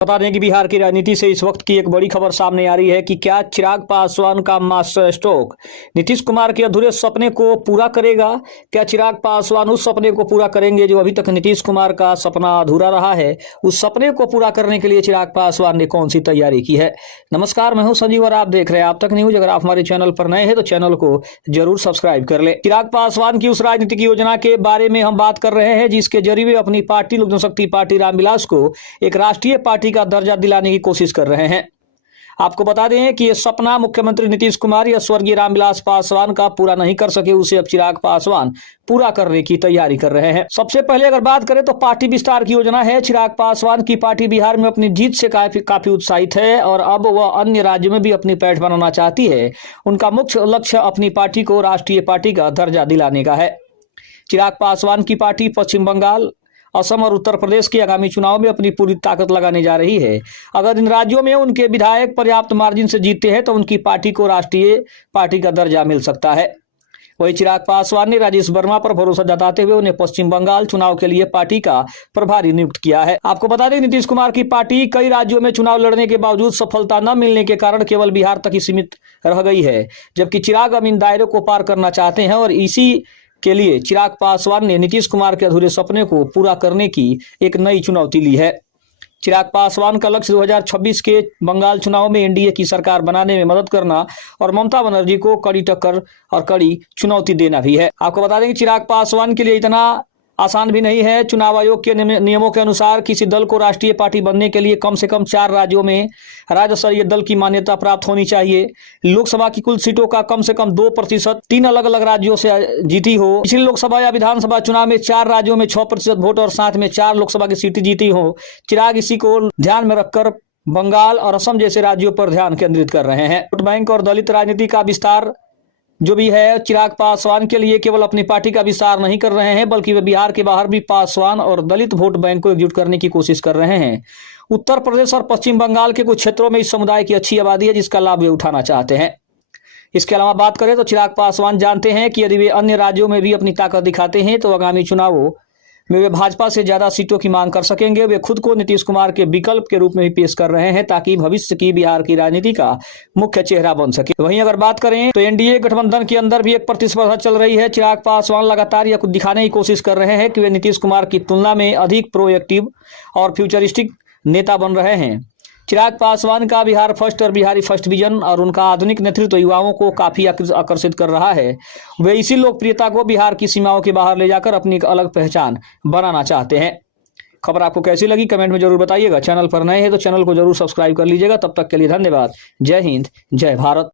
बता दें कि बिहार की राजनीति से इस वक्त की एक बड़ी खबर सामने आ रही है कि क्या चिराग पासवान का मास्टर स्ट्रोक नीतीश कुमार के अधूरे सपने को पूरा करेगा। क्या चिराग पासवान उस सपने को पूरा करेंगे जो अभी तक नीतीश कुमार का सपना अधूरा रहा है। उस सपने को पूरा करने के लिए चिराग पासवान ने कौन सी तैयारी की है। नमस्कार, मैं हूं संजीव और आप देख रहे हैं आप तक न्यूज। अगर आप हमारे चैनल पर नए हैं तो चैनल को जरूर सब्सक्राइब कर ले। चिराग पासवान की उस राजनीतिक योजना के बारे में हम बात कर रहे हैं जिसके जरिए वे अपनी पार्टी लोक जनशक्ति पार्टी रामविलास को एक राष्ट्रीय पार्टी का दर्जा दिलाने की कोशिश कर रहे हैं। आपको बता दें कि यह सपना मुख्यमंत्री नीतीश कुमार या स्वर्गीय रामविलास पासवान का पूरा नहीं कर सके, उसे अब चिराग पासवान पूरा करने की तैयारी कर रहे हैं। सबसे पहले अगर बात करें तो पार्टी विस्तार की योजना है। चिराग पासवान की पार्टी बिहार में अपनी जीत से काफी उत्साहित है और अब वह अन्य राज्यों में भी अपनी पैठ बनाना चाहती है। उनका मुख्य लक्ष्य अपनी पार्टी को राष्ट्रीय पार्टी का दर्जा दिलाने का है। चिराग पासवान की पार्टी पश्चिम बंगाल, असम और उत्तर प्रदेश के आगामी चुनाव में अपनी पूरी ताकत लगाने जा रही है। अगर इन राज्यों में उनके विधायक पर्याप्त मार्जिन से जीतते हैं तो उनकी पार्टी को राष्ट्रीय पार्टी का दर्जा मिल सकता है। वहीं चिराग पासवान ने राजेश वर्मा पर भरोसा जताते हुए उन्हें पश्चिम बंगाल चुनाव के लिए पार्टी का प्रभारी नियुक्त किया है। आपको बता दें नीतीश कुमार की पार्टी कई राज्यों में चुनाव लड़ने के बावजूद सफलता न मिलने के कारण केवल बिहार तक ही सीमित रह गई है, जबकि चिराग अब इन दायरों को पार करना चाहते हैं और इसी के लिए चिराग पासवान ने नीतीश कुमार के अधूरे सपने को पूरा करने की एक नई चुनौती ली है। चिराग पासवान का लक्ष्य 2026 के बंगाल चुनाव में एनडीए की सरकार बनाने में मदद करना और ममता बनर्जी को कड़ी टक्कर और कड़ी चुनौती देना भी है। आपको बता दें कि चिराग पासवान के लिए इतना आसान भी नहीं है। चुनाव आयोग के नियमों के अनुसार किसी दल को राष्ट्रीय पार्टी बनने के लिए कम से कम 4 राज्यों में राज्य स्तरीय दल की मान्यता प्राप्त होनी चाहिए। लोकसभा की कुल सीटों का कम से कम 2% 3 अलग अलग राज्यों से जीती हो। पिछले लोकसभा या विधानसभा चुनाव में 4 राज्यों में 6% वोट और साथ में 4 लोकसभा की सीटें जीती हो। चिराग इसी को ध्यान में रखकर बंगाल और असम जैसे राज्यों पर ध्यान केंद्रित कर रहे हैं। वोट बैंक और दलित राजनीति का विस्तार जो भी है, चिराग पासवान के लिए केवल अपनी पार्टी का विस्तार नहीं कर रहे हैं बल्कि वे बिहार के बाहर भी पासवान और दलित वोट बैंक को एकजुट करने की कोशिश कर रहे हैं। उत्तर प्रदेश और पश्चिम बंगाल के कुछ क्षेत्रों में इस समुदाय की अच्छी आबादी है जिसका लाभ वे उठाना चाहते हैं। इसके अलावा बात करें तो चिराग पासवान जानते हैं कि यदि वे अन्य राज्यों में भी अपनी ताकत दिखाते हैं तो आगामी चुनावों में वे भाजपा से ज्यादा सीटों की मांग कर सकेंगे। वे खुद को नीतीश कुमार के विकल्प के रूप में भी पेश कर रहे हैं ताकि भविष्य की बिहार की राजनीति का मुख्य चेहरा बन सके। वहीं अगर बात करें तो एनडीए गठबंधन के अंदर भी एक प्रतिस्पर्धा चल रही है। चिराग पासवान लगातार यह कुछ दिखाने की कोशिश कर रहे हैं कि वे नीतीश कुमार की तुलना में अधिक प्रोएक्टिव और फ्यूचरिस्टिक नेता बन रहे हैं। चिराग पासवान का बिहार फर्स्ट और बिहारी फर्स्ट विजन और उनका आधुनिक नेतृत्व युवाओं को काफी आकर्षित कर रहा है। वे इसी लोकप्रियता को बिहार की सीमाओं के बाहर ले जाकर अपनी एक अलग पहचान बनाना चाहते हैं। खबर आपको कैसी लगी कमेंट में जरूर बताइएगा। चैनल पर नए हैं तो चैनल को जरूर सब्सक्राइब कर लीजिएगा। तब तक के लिए धन्यवाद। जय हिंद, जय भारत।